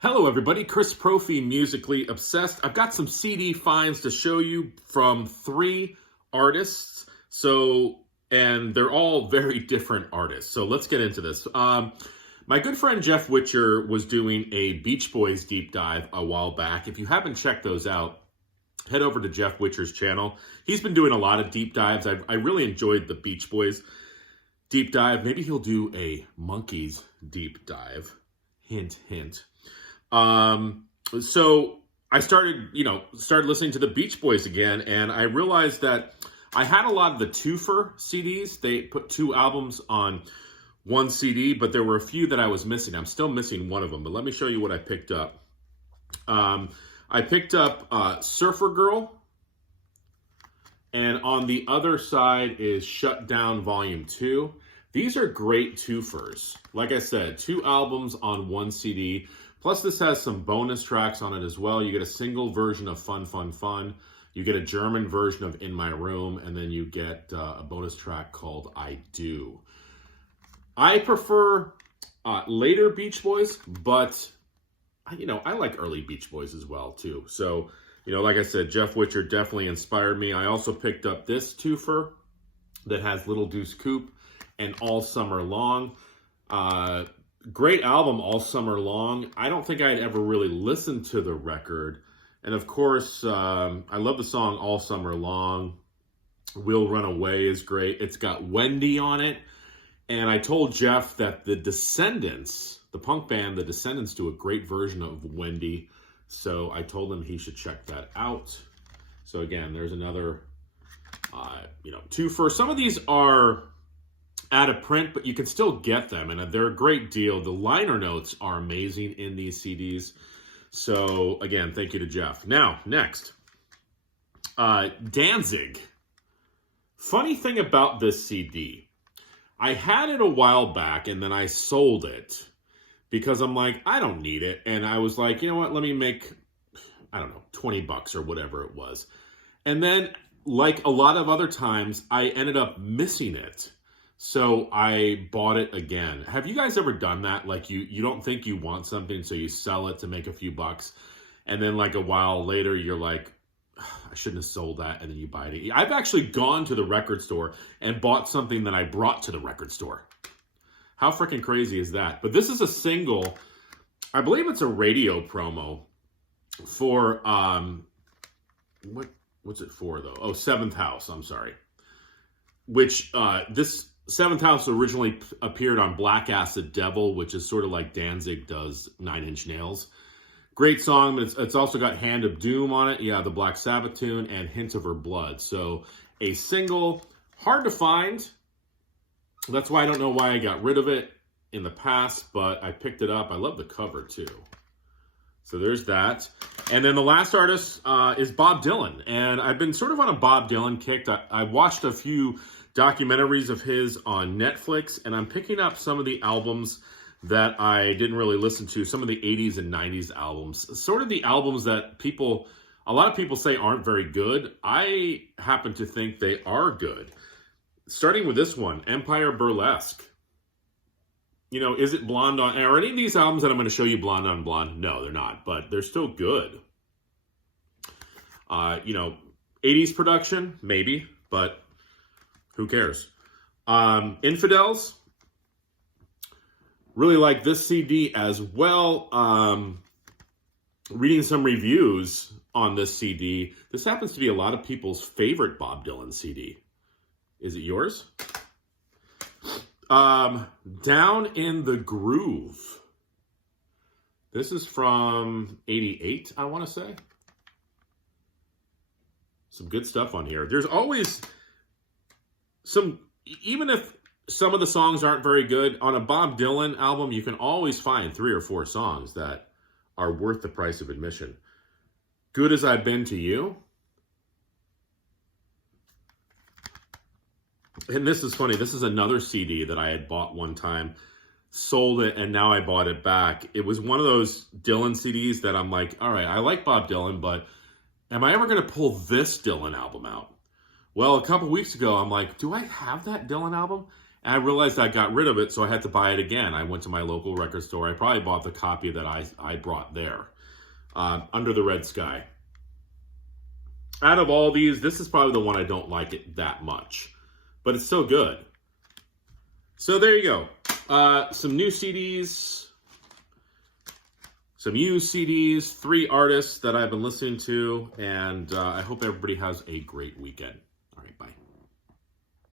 Hello everybody, Chris Profi, Musically Obsessed. I've got some CD finds to show you from 3 artists. And they're all very different artists. So let's get into this. My good friend Jeff Witcher was doing a Beach Boys deep dive a while back. If you haven't checked those out, head over to Jeff Witcher's channel. He's been doing a lot of deep dives. I really enjoyed the Beach Boys deep dive. Maybe he'll do a Monkees deep dive. Hint, hint. So I started listening to the Beach Boys again, and I realized that I had a lot of the twofer CDs. They put 2 albums on one CD, but there were a few that I was missing. I'm still missing one of them, but let me show you what I picked up. I picked up Surfer Girl, and on the other side is Shut Down Volume 2. These are great twofers. Like I said, 2 albums on one CD. Plus, this has some bonus tracks on it as well. You get a single version of Fun, Fun, Fun. You get a German version of In My Room. And then you get a bonus track called I Do. I prefer later Beach Boys, but, I like early Beach Boys as well, too. So, like I said, Jeff Witcher definitely inspired me. I also picked up this twofer that has Little Deuce Coupe and All Summer Long. Great album, All Summer Long. I don't think I'd ever really listened to the record. And of course, I love the song All Summer Long. We'll Run Away is great. It's got Wendy on it. And I told Jeff that the Descendants, the punk band, the Descendants, do a great version of Wendy. So I told him he should check that out. So again, there's another, twofer. Some of these are out of print, but you can still get them, and they're a great deal. The liner notes are amazing in these CDs. So, again, thank you to Jeff. Now, next, Danzig. Funny thing about this CD, I had it a while back, and then I sold it because I'm like, I don't need it. And I was like, you know what, let me make, I don't know, 20 bucks or whatever it was. And then, like a lot of other times, I ended up missing it. So I bought it again. Have you guys ever done that? Like you don't think you want something, so you sell it to make a few bucks. And then like a while later, you're like, I shouldn't have sold that. And then you buy it. I've actually gone to the record store and bought something that I brought to the record store. How freaking crazy is that? But this is a single. I believe it's a radio promo for, what's it for though? Oh, Seventh House. I'm sorry. Which, this Seventh House originally appeared on Black Acid Devil, which is sort of like Danzig does 9 Inch Nails. Great song, but it's also got Hand of Doom on it. Yeah, the Black Sabbath tune, and Hint of Her Blood. So a single, hard to find. That's why I don't know why I got rid of it in the past, but I picked it up. I love the cover too. So there's that. And then the last artist is Bob Dylan. And I've been sort of on a Bob Dylan kick. I watched a few documentaries of his on Netflix, and I'm picking up some of the albums that I didn't really listen to, some of the 80s and 90s albums. Sort of the albums that a lot of people say aren't very good. I happen to think they are good. Starting with this one, Empire Burlesque. Is it Blonde on... Are any of these albums that I'm going to show you Blonde on Blonde? No, they're not, but they're still good. 80s production, maybe, but who cares? Infidels. Really like this CD as well. Reading some reviews on this CD. This happens to be a lot of people's favorite Bob Dylan CD. Is it yours? Down in the Groove. This is from 88, I want to say. Some good stuff on here. There's always some, even if some of the songs aren't very good, on a Bob Dylan album, you can always find 3 or 4 songs that are worth the price of admission. Good As I've Been to You. And this is funny. This is another CD that I had bought one time, sold it, and now I bought it back. It was one of those Dylan CDs that I'm like, all right, I like Bob Dylan, but am I ever going to pull this Dylan album out? Well, a couple weeks ago, I'm like, do I have that Dylan album? And I realized I got rid of it, so I had to buy it again. I went to my local record store. I probably bought the copy that I brought there, Under the Red Sky. Out of all these, this is probably the one I don't like it that much, but it's still good. So there you go. Some new CDs, some used CDs, 3 artists that I've been listening to, and I hope everybody has a great weekend.